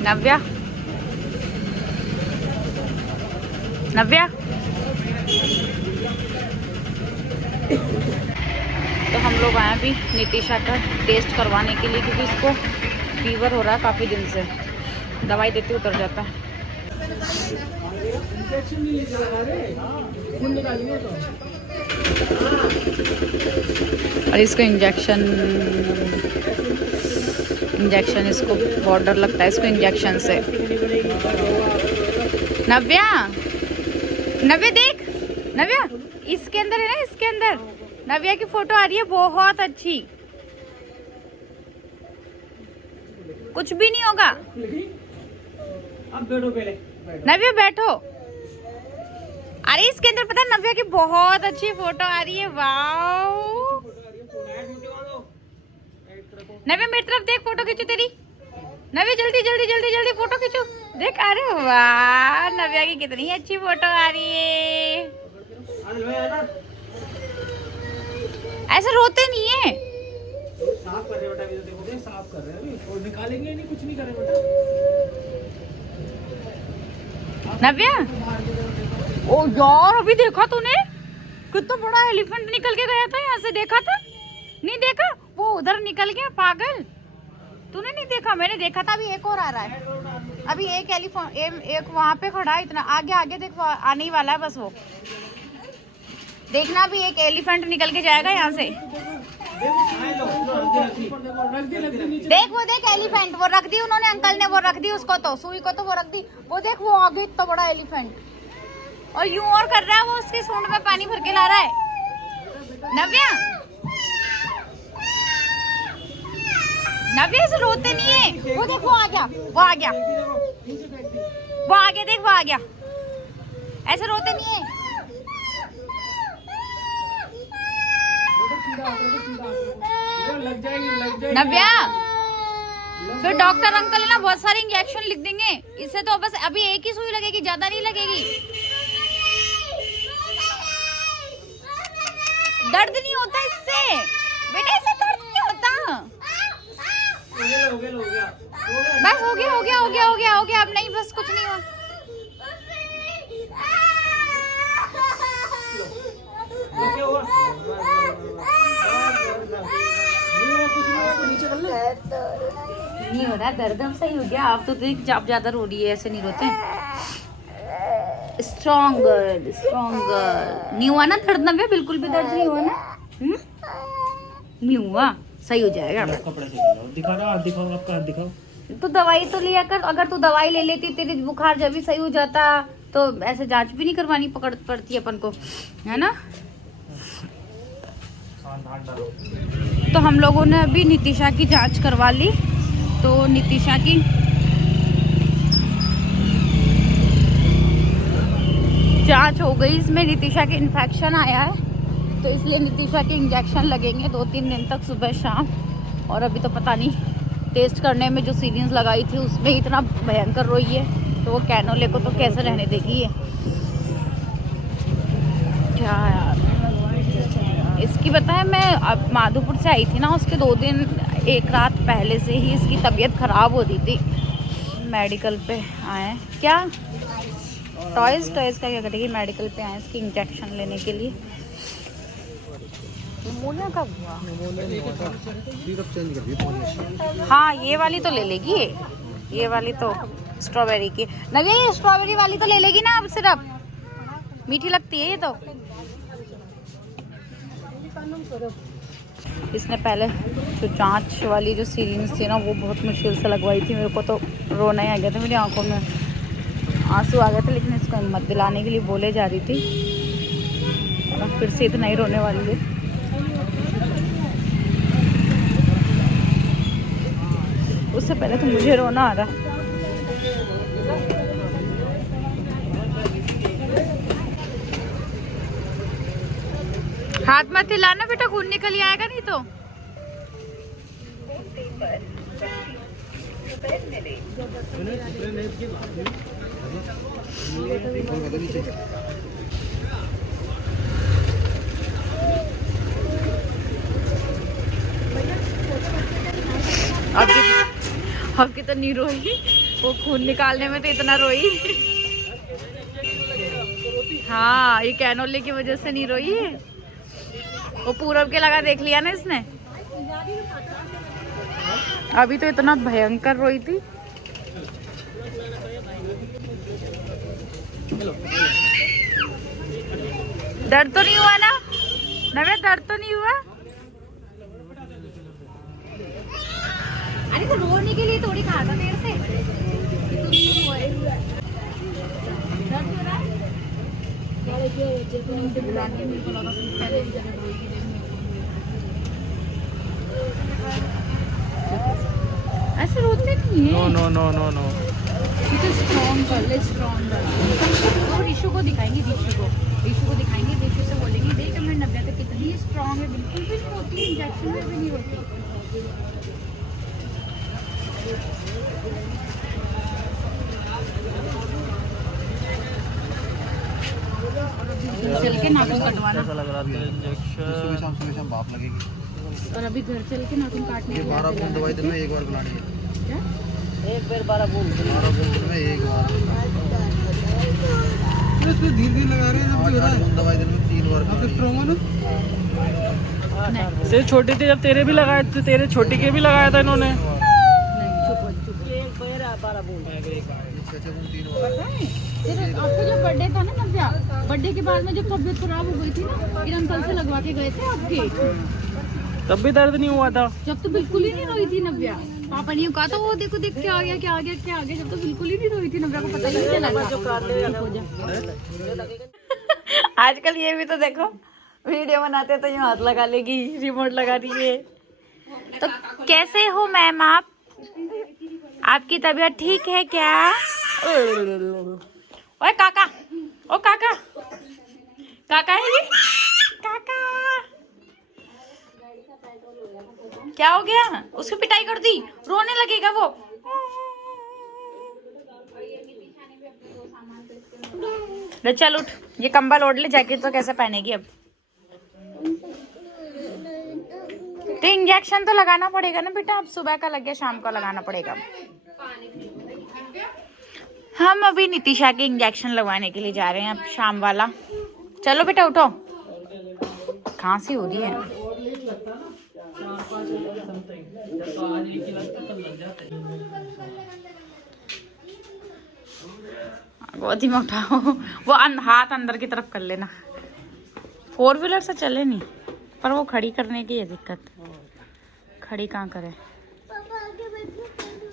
नव्या, नव्या। तो हम लोग आए अभी नितिशा का टेस्ट करवाने के लिए, क्योंकि इसको फीवर हो रहा है काफ़ी दिन से। दवाई देती उतर जाता है। और इसको इंजेक्शन इसको बहुत डर लगता है इसको इंजेक्शन से। नव्या, नव्या देख, नव्या इसके अंदर है ना, इसके अंदर नव्या की फोटो आ रही है बहुत अच्छी। कुछ भी नहीं होगा। अब बैठो पहले। नव्या बैठो। अरे इसके अंदर पता है नव्या की बहुत अच्छी फोटो आ रही है। वाओ नव्या मेरी तरफ देख, फोटो खींचो तेरी। नव्या जल्दी जल्दी जल्दी जल्दी फोटो खींचो। देख, अरे वाह नव्या की कितनी अच्छी फोटो आ रही है। ऐसे रोते नहीं है। साफ कर रहे बेटा, देखो साफ कर रहे हैं और निकालेंगे नहीं, कुछ नहीं कर रहे बेटा। नव्या, ओ यार अभी देखा तूने कितना बड़ा एलिफेंट निकल के गया था यहाँ से? देखा था? नहीं देखा? वो उधर निकल गया पागल। तूने नहीं देखा? मैंने देखा था। अभी एक और आ रहा है। अभी एक एलिफेंट एक वहाँ पे खड़ा है, इतना आगे आगे देख, आने ही वाला है बस। वो देखना, अभी एक एलिफेंट निकल के जाएगा यहाँ से। देख वो देख एलिफेंट, वो रख दी उन्होंने, अंकल ने वो रख दी उसको, तो सुई को तो वो रख दी। वो देख वो आगे इतना बड़ा एलिफेंट, और यूं और कर रहा है वो, उसकी सूंड में पानी भर के ला रहा है। नव्या, नव्या से रोते नहीं है। वो देख वो आ गया, वो आ गया, वो आ गया, देख वो आ गया। ऐसे रोते नहीं है। लग जाएगी। नव्या, फिर डॉक्टर अंकल है ना बहुत सारे इंजेक्शन लिख देंगे। इससे तो बस अभी एक ही सुई लगेगी, ज्यादा नहीं लगेगी। दर्द नहीं होता इससे बेटा, इससे दर्द नहीं होता। हो गया। बस हो गया हो गया हो गया हो गया हो गया। अब नहीं, बस कुछ नहीं हुआ। नहीं हो रहा दर्द, अब सही हो गया। आप तो देख आप ज्यादा रो रही है, ऐसे नहीं रोते। Stronger stronger. नहीं हुआ ना दर्द? नव्या बिल्कुल भी दर्द नहीं हुआ ना? नहीं हुआ, सही हो जाएगा। कपड़े से दिखा रहा, हाथ दिखाओ, आपका हाथ दिखाओ। तो दवाई तो लिया कर। अगर तू दवाई ले लेती, तेरी बुखार जब भी सही हो जाता, तो ऐसे जांच भी नहीं करवानी पड़ती अपन को, है ना? तो हम लोगों ने अभी नितिशा की जांच करवा ली। तो नितिशा की जांच हो गई। इसमें नितिशा के इन्फेक्शन आया है, तो इसलिए नितिशा के इंजेक्शन लगेंगे 2-3 दिन तक, सुबह शाम। और अभी तो पता नहीं, टेस्ट करने में जो सीरीज लगाई थी उसमें इतना भयंकर रोई है, तो वो कैनोले को तो कैसे रहने देगी ये? क्या यार, इसकी पता है मैं अब माधोपुर से आई थी ना, उसके 2 दिन 1 रात पहले से ही इसकी तबीयत ख़राब हो रही थी। मेडिकल पे आए क्या टॉयज़ का क्या करेगी, मेडिकल पे आए इसकी इंजेक्शन लेने के लिए। निमोनिया कब हुआ? हाँ ये वाली तो ले लेगी, ये वाली तो स्ट्रॉबेरी की। नव्या ये स्ट्रॉबेरी वाली तो ले लेगी ना अब सिर्फ? मीठी लगती है ये तो। इसने पहले जो जांच वाली जो सीरीज थी ना, वो बहुत मुश्किल से लगवाई थी। मेरे को तो रोना ही आ गया था, मेरी आंखों में आंसू आ गए थे। लेकिन इसको हिम्मत दिलाने के लिए बोले जा रही थी, और फिर से इतना ही रोने वाली है। उससे पहले तो मुझे रोना आ रहा। हाथ मत हिलाना बेटा, खून निकल ही आएगा नहीं तो। अब की तो नहीं रोई, वो खून निकालने में तो इतना रोई। हाँ, ये कैनोले की वजह से नहीं रोई है। वो पूरब के लगा देख लिया ना इसने। अभी तो इतना भयंकर रोई थी। दर्द तो नहीं हुआ ना नव्या? दर्द तो नहीं हुआ? अरे तो रोने के लिए थोड़ी कहा था देर से। दर्द हो रहा है? ऐसे रोते नहीं है। No no no no no. तो स्ट्रॉन्ग कर ले, स्ट्रॉन्ग कर। तो ऋषु को दिखाएंगे, ऋषु को दिखाएंगे। ऋषु से बोलेंगे देख मैं नव्या तो कितनी स्ट्रॉन्ग है, बिल्कुल भी नहीं होती, इंजेक्शन में भी नहीं होती। चल के नाखून कटवाना। कैसा लग रहा था इंजेक्शन? सुबह शाम भाप लगेगी। और अभी घर चल के नाखून काटने ये 12 बूंद दवाई दिन में एक बार बुलानी है। क्या? एक बार 12 बूंद 12 बूंद दिन में एक बार। इसमें धीरे लगा रहे हैं, जब भी हो रहा है दवाई दिन में 3 बार। आप स्ट्रांग हो ना? नहीं से छोटे थे जब तेरे भी लगाए थे, तेरे छोटी के भी लगाया था इन्होंने। नहीं, चुप हो, चुप हो। एक बार 12 बूंद है, एक बार। 6 बूंद 3 बार। पता है फिर आपका जब बर्थडे था ना नव्या, बर्थडे के बाद में जब तबीयत खराब हो गई थी ना, फिर हम कल से लगवा के गए थे आपके। तब भी दर्द नहीं हुआ था। जब तो बिल्कुल ही नहीं रोई थी नव्या। पापा ने कहा था वो देखो देख क्या आ गया क्या आ गया क्या आ गया। जब तो बिल्कुल ही नहीं रोई थी नव्या को पता ही नहीं चला था। आजकल ये भी तो देखो वीडियो बनाते तो यूं हाथ लगा लेगी, रिमोट लगा रही है। तो कैसे हो मैम आप? आपकी तबीयत ठीक है क्या? ओए काका, ओ काका, काका है ये? काका क्या हो गया? उसकी पिटाई कर दी, रोने लगेगा वो। ले चल उठ, ये कंबल ओढ़ ले, जैकेट तो कैसे पहनेगी अब? तो इंजेक्शन तो लगाना पड़ेगा ना बेटा, अब सुबह का लग गया, शाम का लगाना पड़ेगा। हम अभी नितिशा के इंजेक्शन लगवाने के लिए जा रहे हैं, अब शाम वाला। चलो बेटा उठो, खांसी हो रही है। गोदी में उठाओ, वो हाथ अंदर की तरफ कर लेना। 4 व्हीलर से चले नहीं, पर वो खड़ी करने की है दिक्कत। खड़ी कहाँ करे?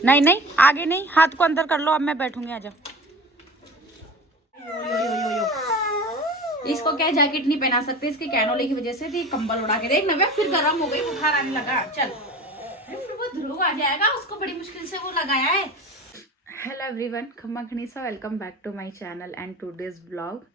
नहीं नहीं आगे नहीं, हाथ को अंदर कर लो, अब मैं बैठूंगी। आजा। इसको क्या जैकेट नहीं पहना सकते, इसके कैनोले की वजह से। तो कंबल उड़ा के देख नव्या, फिर गर्म हो गई, बुखार आने लगा। चल फिर वो ध्रुव आ जाएगा, उसको बड़ी मुश्किल से वो लगाया है। हेलो एवरीवन, खम्मा खनीसा, welcome back to my channel and today's vlog.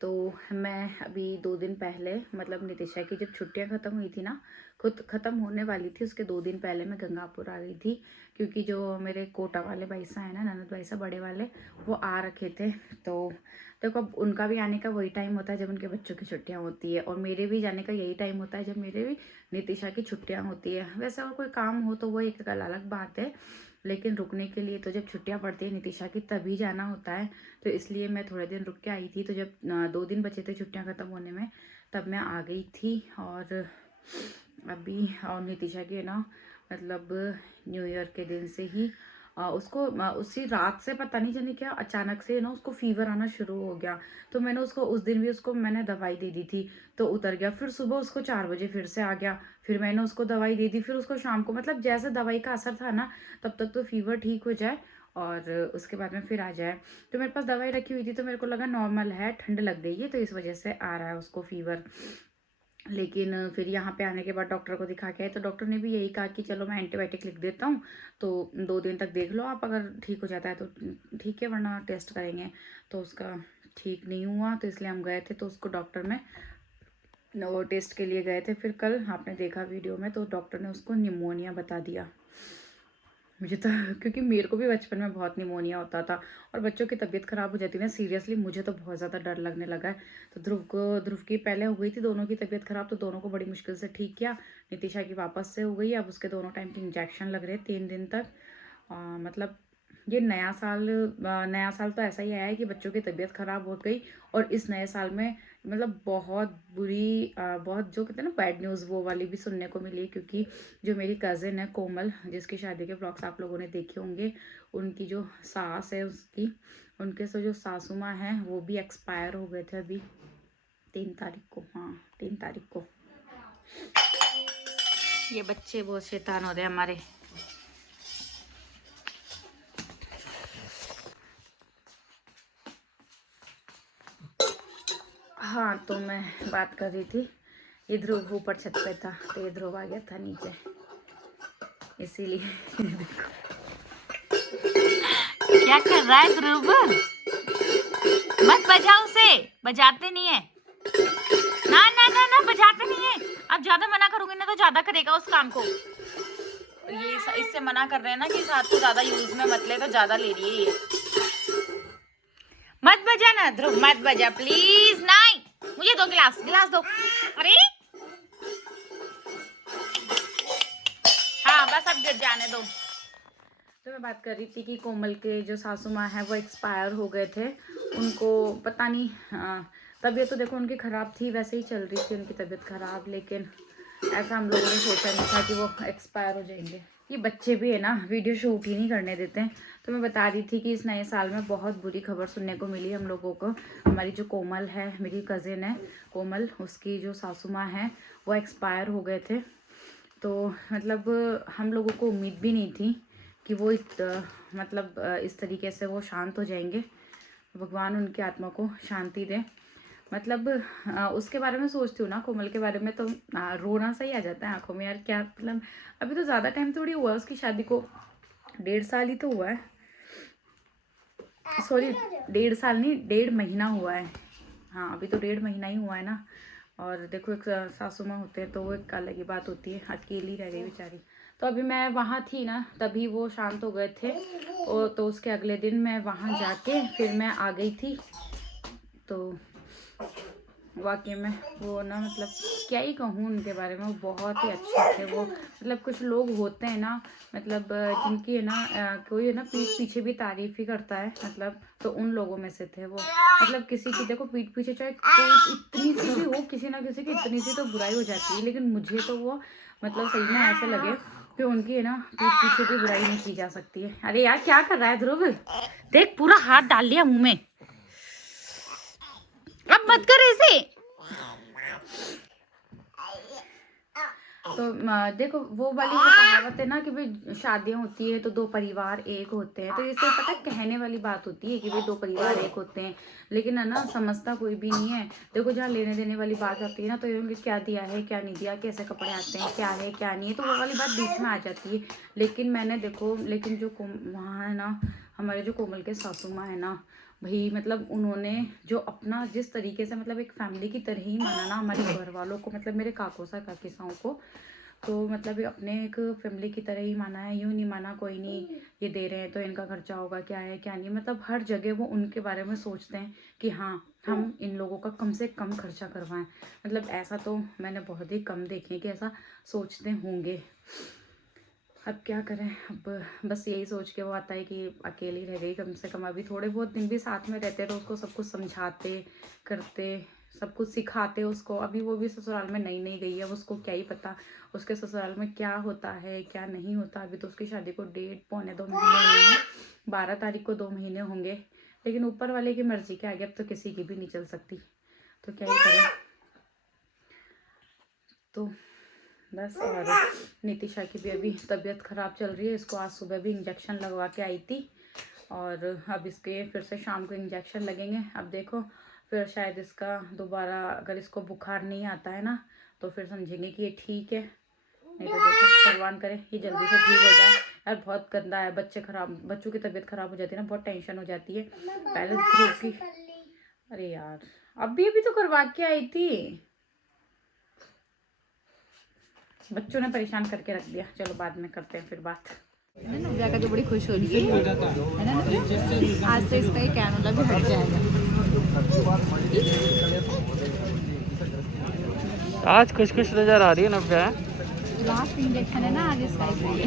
तो मैं अभी 2 दिन पहले, मतलब नितिशा की जब छुट्टियां ख़त्म हुई थी ना, खुद ख़त्म होने वाली थी, उसके 2 दिन पहले मैं गंगापुर आ गई थी। क्योंकि जो मेरे कोटा वाले भाई साहब हैं ना, ननद भाई साहब बड़े वाले, वो आ रखे थे। तो देखो अब उनका भी आने का वही टाइम होता है जब उनके बच्चों की छुट्टियां होती है, और मेरे भी जाने का यही टाइम होता है जब मेरे भी नितिशा की छुट्टियां होती है। वैसे और कोई काम हो तो वो एक अलग बात है, लेकिन रुकने के लिए तो जब छुट्टियां पड़ती है नितिशा की तभी जाना होता है। तो इसलिए मैं थोड़े दिन रुक के आई थी। तो जब 2 दिन बचे थे छुट्टियां ख़त्म होने में, तब मैं आ गई थी। और अभी और नितिशा के ना, मतलब न्यू ईयर के दिन से ही उसको उसी रात से पता नहीं जाने क्या अचानक से ना उसको फीवर आना शुरू हो गया। तो मैंने उसको उस दिन भी उसको मैंने दवाई दे दी थी, तो उतर गया। फिर सुबह उसको 4 बजे फिर से आ गया, फिर मैंने उसको दवाई दे दी। फिर उसको शाम को, मतलब जैसे दवाई का असर था ना, तब तक तो फीवर ठीक हो जाए और उसके बाद में फिर आ जाए। तो मेरे पास दवाई रखी हुई थी, तो मेरे को लगा नॉर्मल है, ठंड लग गई है, तो इस वजह से आ रहा है उसको फीवर। लेकिन फिर यहाँ पे आने के बाद डॉक्टर को दिखा के आए, तो डॉक्टर ने भी यही कहा कि चलो मैं एंटीबायोटिक लिख देता हूँ, तो 2 दिन तक देख लो आप, अगर ठीक हो जाता है तो ठीक है, वरना टेस्ट करेंगे। तो उसका ठीक नहीं हुआ, तो इसलिए हम गए थे। तो उसको डॉक्टर में वो टेस्ट के लिए गए थे। फिर कल आपने देखा वीडियो में, तो डॉक्टर ने उसको निमोनिया बता दिया। मुझे तो, क्योंकि मेरे को भी बचपन में बहुत निमोनिया होता था, और बच्चों की तबीयत ख़राब हो जाती है ना, सीरियसली मुझे तो बहुत ज़्यादा डर लगने लगा है। तो ध्रुव की पहले हो गई थी, दोनों की तबीयत ख़राब, तो दोनों को बड़ी मुश्किल से ठीक किया। नितिशा की वापस से हो गई, अब उसके दोनों टाइम के इंजेक्शन लग रहे हैं 3 दिन तक। मतलब ये नया साल तो ऐसा ही आया है कि बच्चों की तबीयत ख़राब हो गई। और इस नए साल में मतलब बहुत बुरी बहुत जो कहते हैं ना बैड न्यूज़ वो वाली भी सुनने को मिली, क्योंकि जो मेरी कज़िन है कोमल, जिसकी शादी के व्लॉग्स आप लोगों ने देखे होंगे, उनकी जो सास है उसकी उनके से जो सासू माँ हैं वो भी एक्सपायर हो गए थे अभी 3 तारीख को। हाँ 3 तारीख को। ये बच्चे बहुत शैतान हो रहे हैं हमारे। हाँ तो मैं बात कर रही थी, ये ध्रुव ऊपर छत पे था तो ये ध्रुव आ गया था नीचे, इसीलिए देखो क्या कर रहा है ध्रुव। मत बजाओ उसे, बजाते नहीं है ना ना ना ना, बजाते नहीं है। अब ज्यादा मना करोगे ना तो ज्यादा करेगा उस काम को। ये इससे मना कर रहे हैं ना कि इस हाथ को ज्यादा यूज में मत ले, तो ज्यादा ले रही है ये। मत बजा ना ध्रुव, मत बजा प्लीज। नहीं, मुझे दो गिलास दो। अरे हाँ बस अब गिर जाने दो। तो मैं बात कर रही थी कि कोमल के जो सासू माँ हैं वो एक्सपायर हो गए थे। उनको पता नहीं, तबीयत तो देखो उनकी ख़राब थी, वैसे ही चल रही थी उनकी तबीयत ख़राब, लेकिन ऐसा हम लोगों ने सोचा नहीं था कि वो एक्सपायर हो जाएंगे। ये बच्चे भी है ना वीडियो शूट ही नहीं करने देते हैं। तो मैं बता रही थी कि इस नए साल में बहुत बुरी खबर सुनने को मिली हम लोगों को। हमारी जो कोमल है, मेरी कज़िन है कोमल, उसकी जो सासू माँ हैं वो एक्सपायर हो गए थे। तो मतलब हम लोगों को उम्मीद भी नहीं थी कि वो इस तरीके से वो शांत हो जाएंगे। भगवान उनकी आत्मा को शांति दे। मतलब उसके बारे में सोचती हूँ ना, कोमल के बारे में, तो रोना सा ही आ जाता है आंखों में यार। क्या मतलब अभी तो ज़्यादा टाइम थोड़ी हुआ है उसकी शादी को, 1.5 साल ही तो हुआ है। सॉरी 1.5 साल नहीं, 1.5 महीना हुआ है। हाँ अभी तो 1.5 महीना ही हुआ है ना। और देखो एक सासू माँ होते हैं तो वो एक अलग ही बात होती है, अकेली रह गई बेचारी। तो अभी मैं वहाँ थी ना तभी वो शांत हो गए थे। और तो उसके अगले दिन मैं वहाँ जाके फिर मैं आ गई थी। तो वाकई में वो ना मतलब क्या ही कहूँ उनके बारे में, वो बहुत ही अच्छे थे वो। मतलब कुछ लोग होते हैं ना मतलब जिनकी है ना कोई है ना पीठ पीछे भी तारीफ ही करता है, मतलब तो उन लोगों में से थे वो। मतलब किसी की देखो पीठ पीछे चाहे कोई इतनी सी भी हो, किसी ना किसी की इतनी सी तो बुराई हो जाती है, लेकिन मुझे तो वो मतलब सही में ऐसे लगे कि उनकी है ना पीठ पीछे भी बुराई नहीं की जा सकती है। अरे यार क्या कर रहा है ध्रुव, देख पूरा हाथ डाल लिया मुंह में, अब मत कर ऐसे। तो देखो वो वाली जो कहावत है ना कि भाई शादियां होती है तो 2 परिवार एक होते हैं, तो इससे पता कहने वाली बात होती है कि भाई 2 परिवार एक होते हैं, लेकिन है ना समझता कोई भी नहीं है। देखो जहाँ लेने देने वाली बात आती है ना तो ये क्या दिया है क्या नहीं दिया, कैसे कपड़े आते हैं, क्या है क्या नहीं है, तो वो वाली बात बीच में आ जाती है। लेकिन मैंने देखो लेकिन जो वहाँ है ना हमारे जो कोमल के सासू माँ है ना भाई, मतलब उन्होंने जो अपना जिस तरीके से मतलब एक फैमिली की तरह ही माना ना हमारे घर वालों को, मतलब मेरे काकोसा काकीसाओं को, तो मतलब अपने एक फैमिली की तरह ही माना है। यूँ नहीं माना कोई नहीं ये दे रहे हैं तो इनका खर्चा होगा, क्या है क्या नहीं, मतलब हर जगह वो उनके बारे में सोचते हैं कि हाँ हम इन लोगों का कम से कम खर्चा करवाएं। मतलब ऐसा तो मैंने बहुत ही कम देखे कि ऐसा सोचते होंगे। अब क्या करें, अब बस यही सोच के वो आता है कि अकेली रह गई, कम से कम अभी थोड़े बहुत दिन भी साथ में रहते तो उसको सब कुछ समझाते करते, सब कुछ सिखाते उसको। अभी वो भी ससुराल में नई नई गई है, उसको क्या ही पता उसके ससुराल में क्या होता है क्या नहीं होता। अभी तो उसकी शादी को 1.5-2 महीने हुए हैं, 12 तारीख को 2 महीने होंगे, लेकिन ऊपर वाले की मर्जी के आगे अब तो किसी की भी नहीं चल सकती, तो क्या ही करें। तो बस, और नितिशा की भी अभी तबीयत ख़राब चल रही है, इसको आज सुबह भी इंजेक्शन लगवा के आई थी और अब इसके फिर से शाम को इंजेक्शन लगेंगे। अब देखो फिर शायद इसका दोबारा अगर इसको बुखार नहीं आता है ना तो फिर समझेंगे कि ये ठीक है, नहीं तो देखो भगवान करे ये जल्दी से ठीक हो जाए। यार बहुत गंदा है, बच्चों की तबीयत ख़राब हो जाती है ना, बहुत टेंशन हो जाती है। पहले ध्रुव की, अरे यार अभी तो करवा के आई थी, बच्चों ने परेशान करके रख दिया। चलो बाद में करते हैं फिर बात। नव्या का तो बड़ी खुश हो रही है ना, आज से इसका कैनोला भी हट जाएगा। आज खुश खुश नजर आ रही है नव्या। लास्ट इंजेक्शन है ना आज इसका, इसलिए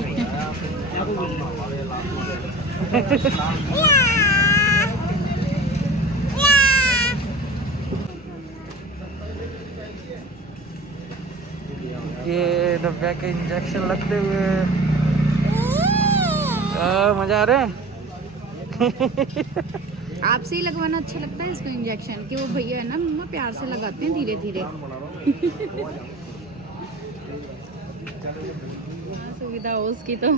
ये नव्या के इंजेक्शन लगते हुए मजा आ रहा है। आपसे ही लगवाना अच्छा लगता है इसको इंजेक्शन, कि वो भैया है ना मम्मा प्यार से लगाते हैं धीरे धीरे। सुविधा हो उसकी तो।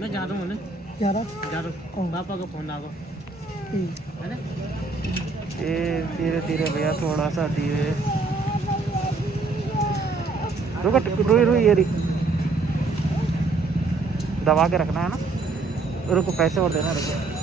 मैं जा रहा हूँ ना, जा रहा हूँ, पापा का फोन आ गया है ना। ये धीरे धीरे भैया थोड़ा सा धीरे। रुको रुई रुई ये दबा के रखना है ना। रुको पैसे और देना रुको।